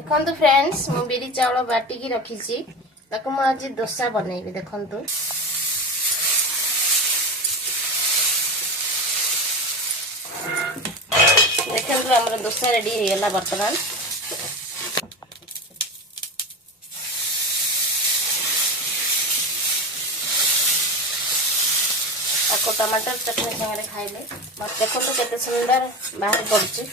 देखो फ्रेंड्स मु बिरी चाउल बाटिकी रखी आज डोसा बनैबी। देखु देखो आम डोसा रेडी होगा बर्तमान। आपको टमाटर चटनी सागे खाइले देखो केते सुंदर बाहर पड़ुची।